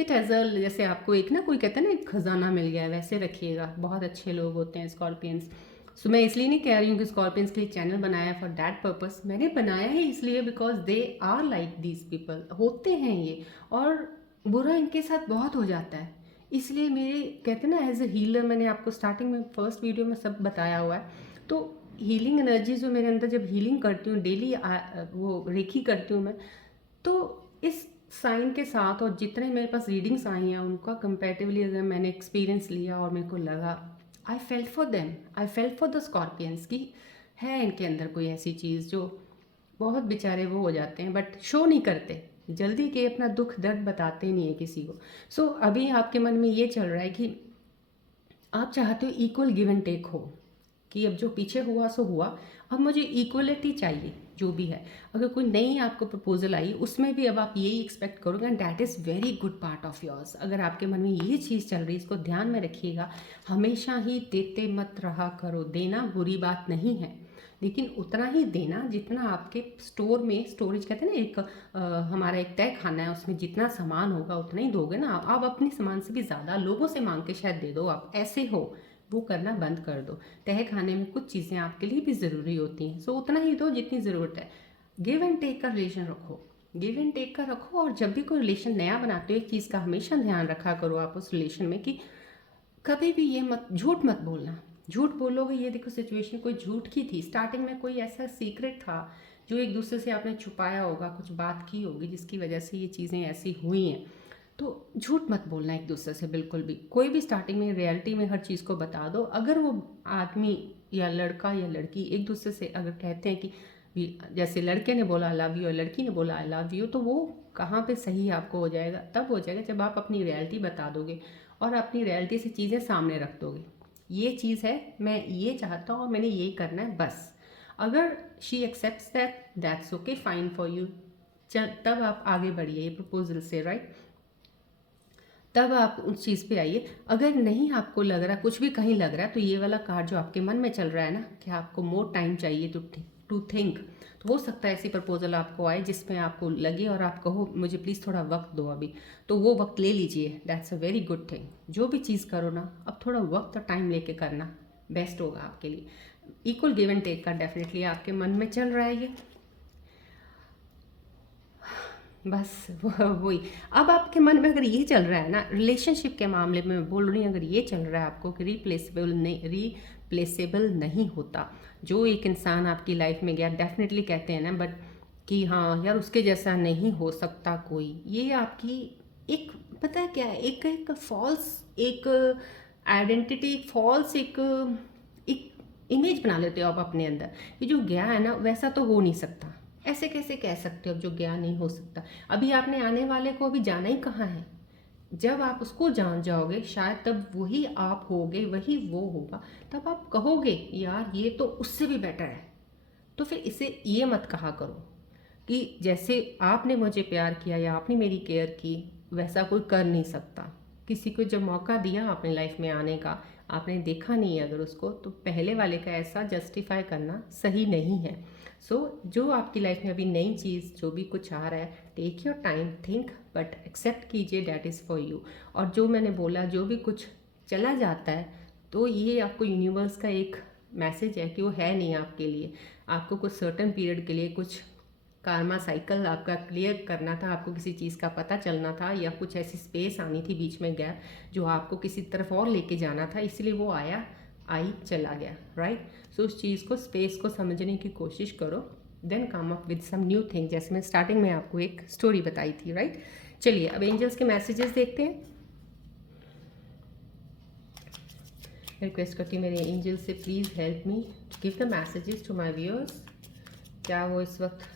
it as a, जैसे आपको एक ना कोई कहता है ना एक खजाना मिल गया है, वैसे रखिएगा। बहुत अच्छे लोग होते हैं स्कॉर्पियंस। सो मैं इसलिए नहीं कह रही हूँ कि स्कॉर्पियंस के लिए चैनल बनाया फॉर दैट पर्पस, मैंने बनाया है इसलिए because they are like these people, होते हैं ये। और बुरा इनके साथ बहुत हो जाता है, इसलिए मेरे कहते हैं ना एज ए हीलर, मैंने आपको स्टार्टिंग में फर्स्ट वीडियो में सब बताया हुआ है। तो हीलिंग एनर्जी जो मेरे अंदर, जब हीलिंग करती हूँ डेली, वो रेकी करती हूँ मैं, तो इस साइन के साथ और जितने मेरे पास रीडिंग्स आई हैं उनका कंपेरेटिवली अगर मैंने एक्सपीरियंस लिया और मेरे को लगा, I felt for them, I felt for the scorpions की है इनके अंदर कोई ऐसी चीज़ जो बहुत बेचारे वो हो जाते हैं बट शो नहीं करते जल्दी के, अपना दुख दर्द बताते नहीं है किसी को। सो अभी आपके मन में ये चल रहा है कि आप चाहते हो इक्वल गिव एंड टेक हो, कि अब जो पीछे हुआ सो हुआ, अब मुझे इक्वलिटी चाहिए जो भी है। अगर कोई नई आपको प्रपोजल आई उसमें भी अब आप यही एक्सपेक्ट करोगे, and that is very good part of yours. अगर आपके मन में ये चीज़ चल रही है, इसको ध्यान में रखिएगा। हमेशा ही देते मत रहा करो, देना बुरी बात नहीं है, लेकिन उतना ही देना जितना आपके स्टोर में, स्टोरेज कहते हैं ना एक हमारा एक तय खाना है, उसमें जितना सामान होगा उतना ही दोगे ना आप अपने सामान से भी ज़्यादा लोगों से मांग के शायद दे दो, आप ऐसे हो, वो करना बंद कर दो। तय खाने में कुछ चीज़ें आपके लिए भी ज़रूरी होती हैं, सो उतना ही दो जितनी ज़रूरत है। गिव एंड टेक का रिलेशन रखो, गिव एंड टेक का रखो। और जब भी कोई रिलेशन नया बनाते हो एक चीज़ का हमेशा ध्यान रखा करो आप उस रिलेशन में, कि कभी भी ये मत, झूठ मत बोलना। झूठ बोलोगे, ये देखो सिचुएशन कोई झूठ की थी, स्टार्टिंग में कोई ऐसा सीक्रेट था जो एक दूसरे से आपने छुपाया होगा, कुछ बात की होगी जिसकी वजह से ये चीज़ें ऐसी हुई हैं। तो झूठ मत बोलना एक दूसरे से बिल्कुल भी, कोई भी स्टार्टिंग में रियलिटी में हर चीज़ को बता दो। अगर वो आदमी या लड़का या लड़की एक दूसरे से अगर कहते हैं कि जैसे लड़के ने बोला आई लव यू और लड़की ने बोला आई लव यू, तो वो कहाँ पे सही आपको हो जाएगा, तब हो जाएगा जब आप अपनी रियलिटी बता दोगे और अपनी रियलिटी से चीज़ें सामने रख दोगे। ये चीज़ है, मैं ये चाहता हूँ और मैंने ये करना है बस। अगर she accepts that, that's okay, fine for you, चल तब आप आगे बढ़िए ये प्रपोजल से, राइट। तब आप उस चीज़ पे आइए। अगर नहीं आपको लग रहा, कुछ भी कहीं लग रहा है, तो ये वाला कार्ड जो आपके मन में चल रहा है ना कि आपको मोर टाइम चाहिए टू थिंक, तो हो सकता है ऐसी प्रपोजल आपको आए जिसमें आपको लगे और आप कहो मुझे प्लीज़ थोड़ा वक्त दो अभी, तो वो वक्त ले लीजिए। That's a very good thing. जो भी चीज़ करो ना, अब थोड़ा वक्त और टाइम लेके करना बेस्ट होगा आपके लिए। इक्वल गिव एंड टेक का डेफिनेटली आपके मन में चल रहा है ये, बस वही। अब आपके मन में अगर ये चल रहा है ना, रिलेशनशिप के मामले में मैं बोल रही हूँ, अगर ये चल रहा है आपको कि रिप्लेसेबल नहीं होता, जो एक इंसान आपकी लाइफ में गया, डेफिनेटली कहते हैं ना बट कि हाँ यार उसके जैसा नहीं हो सकता कोई, ये आपकी एक, पता है क्या है, एक फॉल्स, एक आइडेंटिटी, फॉल्स एक इमेज बना लेते हो आप अपने अंदर कि जो गया है ना वैसा तो हो नहीं सकता। ऐसे कैसे कह सकते हो अब जो गया नहीं हो सकता? अभी आपने आने वाले को अभी जाना ही कहाँ है? जब आप उसको जान जाओगे शायद तब वही आप होगे, वही वो होगा, तब आप कहोगे यार ये तो उससे भी बेटर है। तो फिर इसे ये मत कहा करो कि जैसे आपने मुझे प्यार किया या आपने मेरी केयर की वैसा कोई कर नहीं सकता। किसी को जब मौका दिया अपनी लाइफ में आने का, आपने देखा नहीं है अगर उसको, तो पहले वाले का ऐसा जस्टिफाई करना सही नहीं है। सो जो आपकी लाइफ में अभी नई चीज़ जो भी कुछ आ रहा है, take your time, think, but accept कीजिए डैट इज़ फॉर यू। और जो मैंने बोला, जो भी कुछ चला जाता है तो ये आपको यूनिवर्स का एक मैसेज है कि वो है नहीं आपके लिए। आपको कुछ सर्टन पीरियड के लिए कुछ कार्मा साइकिल आपका क्लियर करना था, आपको किसी चीज़ का पता चलना था, या कुछ ऐसी स्पेस आनी थी बीच में गैप जो आपको किसी तरफ और लेके जाना था, इसलिए वो आया। आई चला गया, राइट। सो उस चीज़ को, स्पेस को समझने की कोशिश करो, then come up with some new thing. जैसे मैं स्टार्टिंग में आपको एक स्टोरी बताई थी, राइट। चलिए अब एंजल्स के मैसेजेस देखते हैं। रिक्वेस्ट करती हूँ मेरे एंजल से, please help me give the messages to my viewers. क्या वो इस वक्त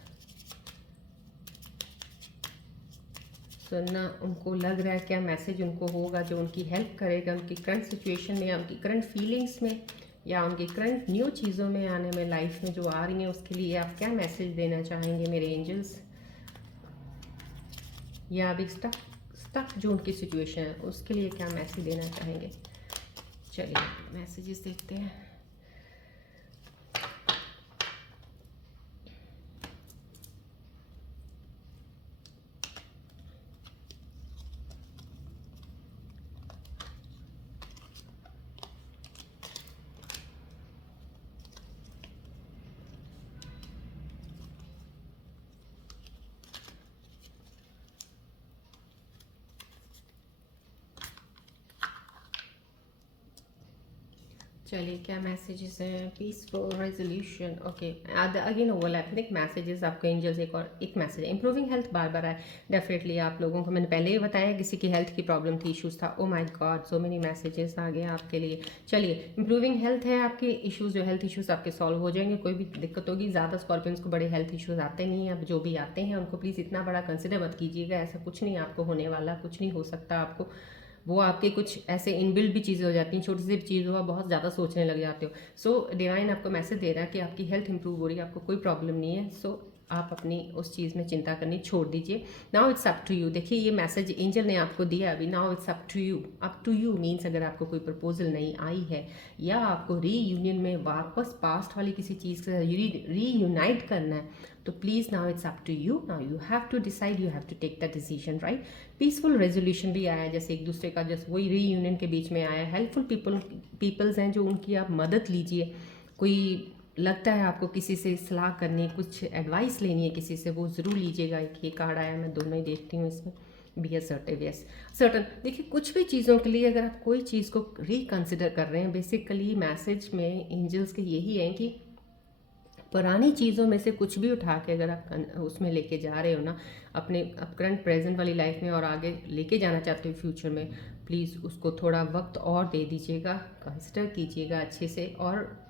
सुनना उनको लग रहा है, क्या मैसेज उनको होगा जो उनकी हेल्प करेगा उनकी करंट सिचुएशन में, या उनकी करंट फीलिंग्स में, या उनकी करंट न्यू चीज़ों में आने में, लाइफ में जो आ रही हैं उसके लिए आप क्या मैसेज देना चाहेंगे मेरे एंजल्स। या अभी स्टक जो उनकी सिचुएशन है उसके लिए क्या मैसेज देना चाहेंगे। चलिए मैसेजेस देखते हैं। चलिए क्या मैसेजेस हैं। Peaceful resolution, okay. Again overlapping messages आपको एंजल्स एक मैसेज, इंप्रूविंग हेल्थ बार बार आए। डेफिनेटली आप लोगों को मैंने पहले ही बताया किसी की हेल्थ की प्रॉब्लम थी, इश्यूज था। Oh my God, so many messages आ गए आपके लिए। चलिए इंप्रूविंग हेल्थ है, आपके इश्यूज जो हेल्थ इश्यूज आपके सॉल्व हो जाएंगे। कोई भी दिक्कत होगी, ज़्यादा स्कॉर्पियंस को बड़े हेल्थ इश्यूज आते नहीं हैं। अब जो भी आते हैं उनको प्लीज़ इतना बड़ा कंसिडर मत कीजिएगा, ऐसा कुछ नहीं आपको होने वाला, कुछ नहीं हो सकता आपको। वो आपके कुछ ऐसे इनबिल्ट भी चीज़ें हो जाती हैं, छोटी सी चीज़ हो आप बहुत ज़्यादा सोचने लग जाते हो। सो डिवाइन आपको मैसेज दे रहा है कि आपकी हेल्थ इंप्रूव हो रही है, आपको कोई प्रॉब्लम नहीं है। सो आप अपनी उस चीज़ में चिंता करनी छोड़ दीजिए। Now it's up to you. देखिए ये मैसेज एंजल ने आपको दिया अभी, now it's up to you. Up to you means अगर आपको कोई प्रपोजल नहीं आई है, या आपको रीयूनियन में वापस पास्ट वाली किसी चीज़ के साथ रीयूनाइट करना है, तो please now it's up to you. Now you have to decide, you have to take the decision, right. Peaceful resolution भी आया, जैसे एक दूसरे का जैसे वही रीयूनियन के बीच में आया। हेल्पफुल पीपल्स हैं जो उनकी आप मदद लीजिए। कोई लगता है आपको किसी से सलाह करनी, कुछ एडवाइस लेनी है किसी से, वो ज़रूर लीजिएगा। एक ये कार्ड आया, मैं दोनों ही देखती हूँ इसमें। Be assertive, yes certain. देखिए कुछ भी चीज़ों के लिए अगर आप कोई चीज़ को रिकंसिडर कर रहे हैं, बेसिकली मैसेज में एंजल्स के यही है कि पुरानी चीज़ों में से कुछ भी उठा के अगर आप उसमें लेके जा रहे हो ना, अपने करंट प्रेजेंट वाली लाइफ में और आगे लेके जाना चाहते हो फ्यूचर में, प्लीज़ उसको थोड़ा वक्त और दे दीजिएगा, कंसिडर कीजिएगा अच्छे से, और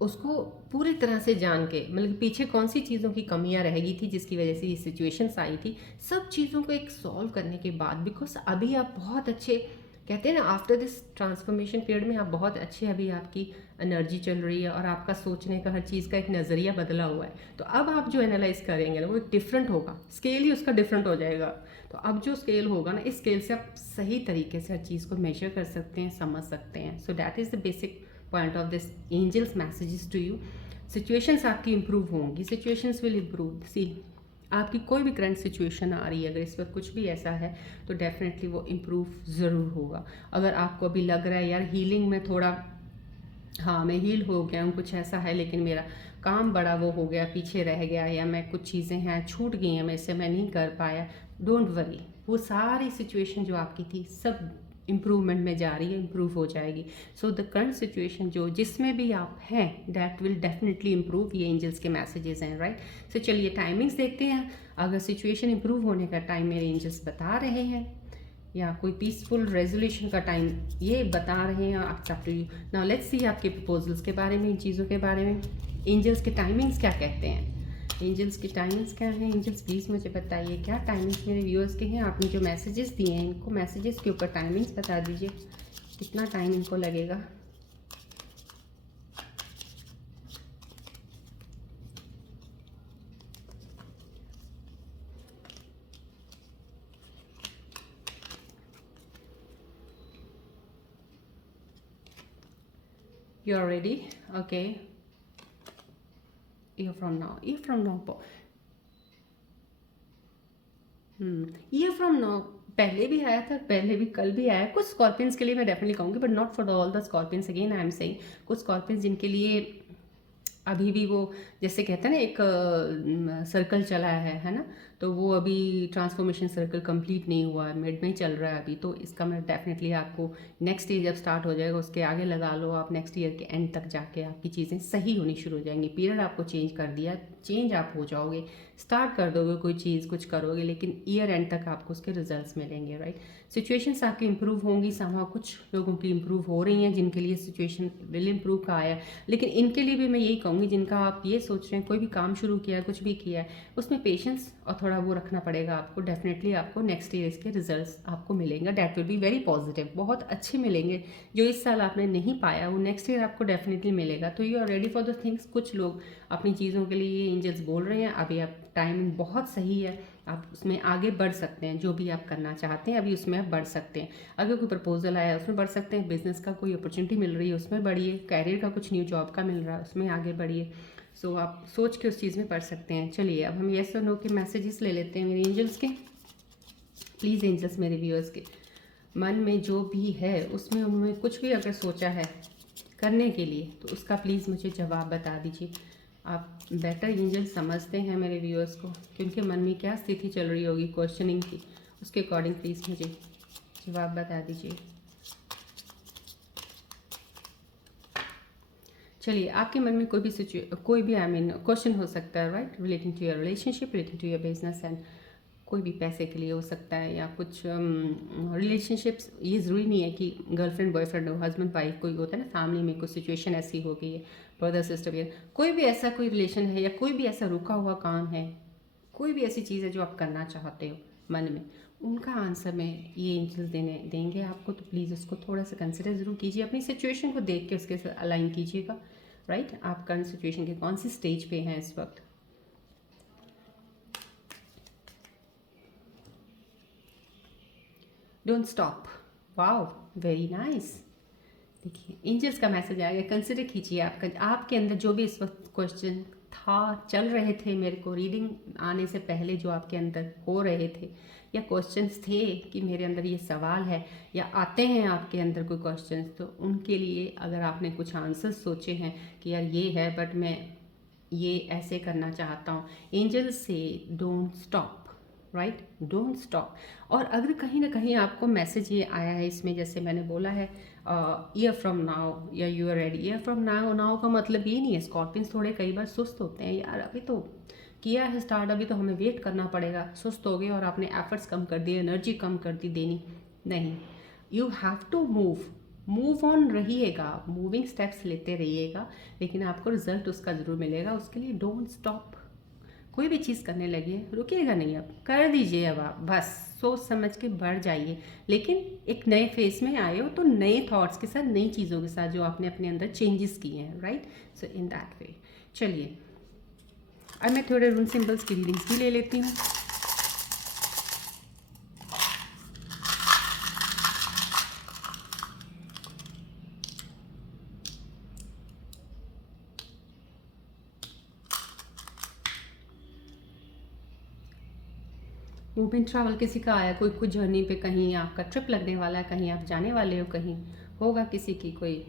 उसको पूरी तरह से जान के, मतलब पीछे कौन सी चीज़ों की कमियां रह गई थी जिसकी वजह से ये सिचुएशंस आई थी, सब चीज़ों को एक सॉल्व करने के बाद, बिकॉज अभी आप बहुत अच्छे, कहते हैं ना आफ्टर दिस ट्रांसफॉर्मेशन पीरियड में आप बहुत अच्छे, अभी आपकी एनर्जी चल रही है और आपका सोचने का हर चीज़ का एक नज़रिया बदला हुआ है। तो अब आप जो एनालाइज करेंगे ना वो डिफरेंट होगा, स्केल ही उसका डिफरेंट हो जाएगा। तो अब जो स्केल होगा ना, इस स्केल से आप सही तरीके से हर चीज़ को मेजर कर सकते हैं, समझ सकते हैं। So that is the basic point of this angels messages to you. Situations आपकी इंप्रूव होंगी, सिचुएशंस विल इंप्रूव। सी आपकी कोई भी करंट सिचुएशन आ रही है, अगर इस वक्त कुछ भी ऐसा है तो डेफिनेटली वो इम्प्रूव ज़रूर होगा। अगर आपको अभी लग रहा है यार हीलिंग में थोड़ा, हाँ मैं हील हो गया हूँ, कुछ ऐसा है लेकिन मेरा काम बड़ा वो हो गया, पीछे रह गया, या मैं कुछ चीज़ें हैं छूट गई हैं, मैं इससे मैं नहीं कर पाया, डोंट वरी। वो सारी सिचुएशन जो आपकी थी सब इम्प्रूवमेंट में जा रही है, इम्प्रूव हो जाएगी। सो द करंट सिचुएशन जो जिसमें भी आप हैं, दैट विल डेफिनेटली इम्प्रूव। ये एंजल्स के मैसेजेस हैं, राइट। सो चलिए टाइमिंग्स देखते हैं। अगर सिचुएशन इम्प्रूव होने का टाइम मेरे एंजल्स बता रहे हैं, या कोई पीसफुल रेजोल्यूशन का टाइम ये बता रहे हैं, आप up to you. Now let's see आपके प्रपोजल्स के बारे में, इन चीज़ों के बारे में एंजल्स के टाइमिंग्स क्या कहते हैं। एंजल्स की टाइमिंग्स क्या हैं, एंजल्स प्लीज़ मुझे बताइए क्या टाइमिंग्स मेरे व्यूअर्स के हैं। आपने जो मैसेजेस दिए हैं इनको मैसेजेस के ऊपर टाइमिंग्स बता दीजिए, कितना टाइम इनको लगेगा। You are ready? Okay. Year from now. Year from now. Year from now पहले भी आया था, पहले भी कल भी आया। कुछ स्कॉर्पियंस के लिए मैं डेफिनेटली कहूँगी, but not for all the scorpions. Again I am saying कुछ स्कॉर्पियंस जिनके लिए अभी भी वो जैसे कहते हैं ना एक सर्कल चला है ना, तो वो अभी ट्रांसफॉर्मेशन सर्कल कंप्लीट नहीं हुआ है, मिड में चल रहा है अभी। तो इसका मैं डेफिनेटली आपको नेक्स्ट ईयर जब स्टार्ट हो जाएगा उसके आगे लगा लो आप, नेक्स्ट ईयर के एंड तक जाके आपकी चीज़ें सही होनी शुरू हो जाएंगी। पीरियड आपको चेंज कर दिया, चेंज आप हो जाओगे, स्टार्ट कर दोगे कोई चीज़, कुछ करोगे, लेकिन ईयर एंड तक आपको उसके रिजल्ट्स मिलेंगे, राइट। सिचुएशंस आपकी इंप्रूव होंगी, समहाउ कुछ लोगों की इंप्रूव हो रही हैं जिनके लिए सिचुएशन विल इंप्रूव का आया है। लेकिन इनके लिए भी मैं यही कहूँगी जिनका आप ये सोच रहे हैं कोई भी काम शुरू किया है, कुछ भी किया है, उसमें पेशेंस और थोड़ा वो रखना पड़ेगा आपको। डेफिनेटली आपको नेक्स्ट ईयर इसके रिजल्ट्स आपको मिलेंगे, that will be very positive, बहुत अच्छे मिलेंगे। जो इस साल आपने नहीं पाया वो नेक्स्ट ईयर आपको डेफिनेटली मिलेगा। तो you are ready for the things. कुछ लोग अपनी चीज़ों के लिए एंजल्स बोल रहे हैं अभी आप, टाइमिंग बहुत सही है, आप उसमें आगे बढ़ सकते हैं। जो भी आप करना चाहते हैं अभी उसमें आप बढ़ सकते हैं। अगर कोई प्रपोजल आया उसमें बढ़ सकते हैं, बिजनेस का कोई अपॉर्चुनिटी मिल रही है उसमें बढ़िए, कैरियर का कुछ न्यू जॉब का मिल रहा है उसमें आगे बढ़िए। सो आप सोच के उस चीज़ में पढ़ सकते हैं। चलिए अब हम येस और नो के मैसेजेस ले लेते हैं मेरे एंजल्स के। प्लीज़ एंजल्स, मेरे व्यूअर्स के मन में जो भी है उसमें उन्होंने कुछ भी अगर सोचा है करने के लिए तो उसका प्लीज़ मुझे जवाब बता दीजिए। आप बेटर एंजल समझते हैं मेरे व्यूअर्स को कि उनके मन में क्या स्थिति चल रही होगी क्वेश्चनिंग की, उसके अकॉर्डिंग प्लीज़ मुझे जवाब बता दीजिए। चलिए आपके मन में कोई भी क्वेश्चन हो सकता है, right, relating to your relationship, relating to your business and कोई भी पैसे के लिए हो सकता है या कुछ रिलेशनशिप्स। ये ज़रूरी नहीं है कि गर्लफ्रेंड बॉयफ्रेंड हो, हस्बैंड वाइफ, कोई होता है ना फैमिली में कोई सिचुएशन ऐसी हो गई है, ब्रदर सिस्टर या कोई भी ऐसा कोई रिलेशन है या कोई भी ऐसा रुका हुआ काम है, कोई भी ऐसी चीज़ है जो आप करना चाहते हो मन में, उनका आंसर में ये एंजल्स देंगे आपको। तो प्लीज़ उसको थोड़ा सा कंसिडर ज़रूर कीजिए, अपनी सिचुएशन को देख के उसके साथ अलाइन कीजिएगा, राइट। आप करंट सिचुएशन के कौन सी स्टेज पे हैं इस वक्त। Don't stop, wow, very nice. देखिए एंजल्स का मैसेज आ गया, कंसिडर कीजिए आपके अंदर जो भी इस वक्त क्वेश्चन था, चल रहे थे, मेरे को रीडिंग आने से पहले जो आपके अंदर हो रहे थे या क्वेश्चंस थे कि मेरे अंदर ये सवाल है या आते हैं आपके अंदर कोई क्वेश्चंस, तो उनके लिए अगर आपने कुछ आंसर्स सोचे हैं कि यार ये है बट मैं ये ऐसे करना चाहता हूँ, एंजल्स से don't stop, right, don't stop. और अगर कहीं ना कहीं आपको मैसेज ये आया है इसमें, जैसे मैंने बोला है ईयर फ्रॉम नाउ या you are ready. Year from now, now का मतलब ये नहीं है, स्कॉर्पियंस थोड़े कई बार सुस्त होते हैं, यार अभी तो किया है स्टार्ट, अभी तो हमें वेट करना पड़ेगा, सुस्त हो गए और आपने एफर्ट्स कम कर दिए, एनर्जी कम कर दी देनी, नहीं, you have to move on रहिएगा, मूविंग स्टेप्स लेते रहिएगा, लेकिन आपको रिजल्ट उसका ज़रूर मिलेगा। उसके लिए डोंट स्टॉप, कोई भी चीज़ करने लगे रुकिएगा नहीं, अब कर दीजिए, अब आप बस सोच समझ के बढ़ जाइए। लेकिन एक नए फेज में आए हो तो नए थॉट्स के साथ, नई चीज़ों के साथ जो आपने अपने अंदर चेंजेस किए हैं, right. So in that way. चलिए अब मैं थोड़े रून सिंबल्स की रीडिंग्स भी ले लेती हूँ। मूवमेंट ट्रैवल किसी का आया, कोई कुछ जर्नी पे, कहीं आपका ट्रिप लगने वाला है, कहीं आप जाने वाले हो, कहीं होगा किसी की कोई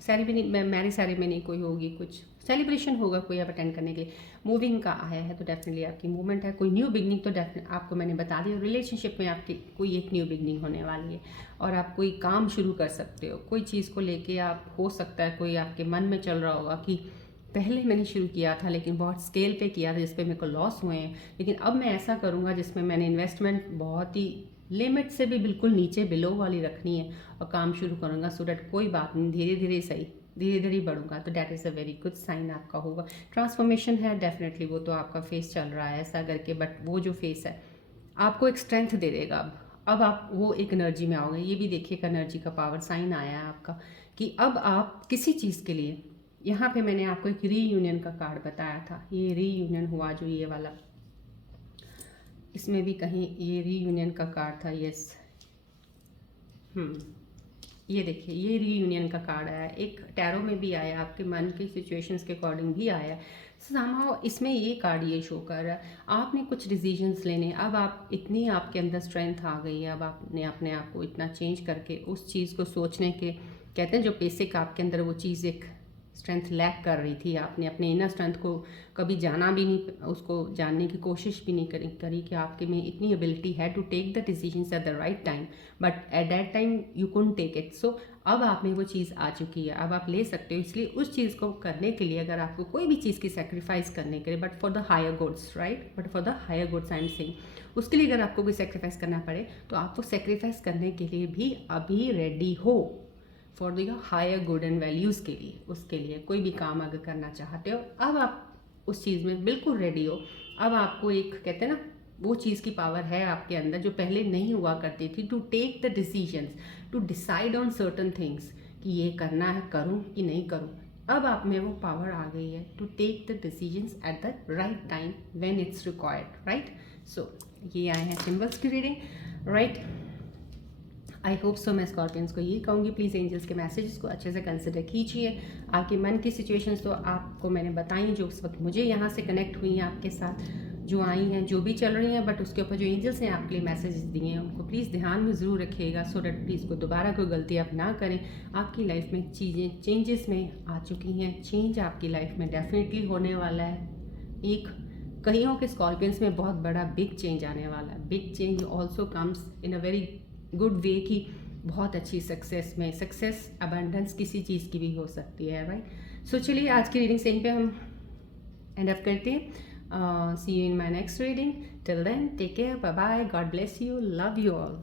सेरेमनी, मैरिज सेरेमनी कोई होगी, कुछ सेलिब्रेशन होगा कोई आप अटेंड करने के लिए, मूविंग का आया है तो डेफिनेटली आपकी मूवमेंट है। कोई न्यू बिगनिंग तो डेफिनेट आपको मैंने बता दिया, रिलेशनशिप में आपकी कोई एक न्यू बिगनिंग होने वाली है और आप कोई काम शुरू कर सकते हो, कोई चीज़ को लेके आप, हो सकता है कोई आपके मन में चल रहा होगा कि पहले मैंने शुरू किया था लेकिन बहुत स्केल पे किया था जिस पे मेरे को लॉस हुए हैं, लेकिन अब मैं ऐसा करूँगा जिसमें मैंने इन्वेस्टमेंट बहुत ही लिमिट से भी बिल्कुल नीचे बिलो वाली रखनी है और काम शुरू करूँगा, सो डैट कोई बात नहीं, धीरे धीरे सही, धीरे धीरे बढ़ूंगा, तो that is a very good sign आपका होगा। ट्रांसफॉर्मेशन है डेफिनेटली, वो तो आपका फेस चल रहा है ऐसा करके, बट वो जो फेस है आपको एक स्ट्रेंथ दे देगा। अब आप वो एक एनर्जी में आओगे, ये भी देखिएगा एनर्जी का पावर साइन आया है आपका कि अब आप किसी चीज़ के लिए, यहाँ पे मैंने आपको एक रीयूनियन का कार्ड बताया था, ये रीयूनियन हुआ जो ये वाला, इसमें भी कहीं ये रीयूनियन का कार्ड था, यस, ये देखिए ये रीयूनियन का कार्ड आया, एक टैरो में भी आया, आपके मन की सिचुएशंस के अकॉर्डिंग भी आया। समहाउ इसमें ये कार्ड ये शो कर रहा है आपने कुछ डिसीजंस लेने, अब आप इतनी आपके अंदर स्ट्रेंथ आ गई है, अब आपने अपने आप को इतना चेंज करके उस चीज़ को सोचने के, कहते हैं जो बेसिक आपके अंदर वो चीज़ एक स्ट्रेंथ लैक कर रही थी, आपने अपने इनर स्ट्रेंथ को कभी जाना भी नहीं, उसको जानने की कोशिश भी नहीं करी कि आपके में इतनी एबिलिटी है to take the decisions at the right time, but at that time you couldn't take it. So अब आप में वो चीज़ आ चुकी है, अब आप ले सकते हो। इसलिए उस चीज़ को करने के लिए अगर आपको कोई भी चीज़ की सेक्रीफाइस करने के लिए, but for the higher goods, right, but for the higher goods I am saying, उसके लिए अगर आपको कोई सेक्रीफाइस करना पड़े तो आप वो सेक्रीफाइस करने के लिए भी अभी रेडी हो, for the higher good and values के लिए। उसके लिए कोई भी काम अगर करना चाहते हो, अब आप उस चीज़ में बिल्कुल रेडी हो। अब आपको एक कहते हैं ना, वो चीज़ की पावर है आपके अंदर जो पहले नहीं हुआ करती थी, to take the decisions, to decide on certain things, कि ये करना है, करूँ कि नहीं करूँ। अब आप में वो पावर आ गई है to take the decisions at the right time when it's required, right. So ये आए हैं सिम्बल्स की reading, right. I hope so. मैं स्कॉर्पियंस को यही कहूँगी, प्लीज़ एंजल्स के मैसेजेस को अच्छे से कंसिडर कीजिए। आपके मन की सिचुएशंस तो आपको मैंने बताई, जो उस वक्त मुझे यहाँ से कनेक्ट हुई हैं आपके साथ, जो आई हैं, जो भी चल रही हैं, बट उसके ऊपर जो एंजल्स ने आपके लिए मैसेजेस दिए हैं उनको प्लीज़ ध्यान में ज़रूर रखिएगा, सो डैट प्लीज़ को दोबारा कोई गलती आप ना करें। आपकी लाइफ में चीज़ें चेंजेस में आ चुकी हैं, चेंज आपकी लाइफ में डेफिनेटली होने वाला है। एक कईयों के स्कॉर्पियंस में बहुत बड़ा बिग चेंज आने वाला है। Big change also comes in a very good way, की बहुत अच्छी सक्सेस में, सक्सेस अबंडेंस किसी चीज़ की भी हो सकती है, राइट। सो चलिए आज की रीडिंग यहीं पे हम एंड अप करते हैं। See you in my next reading. Till then take care, bye bye, God bless you, love you all.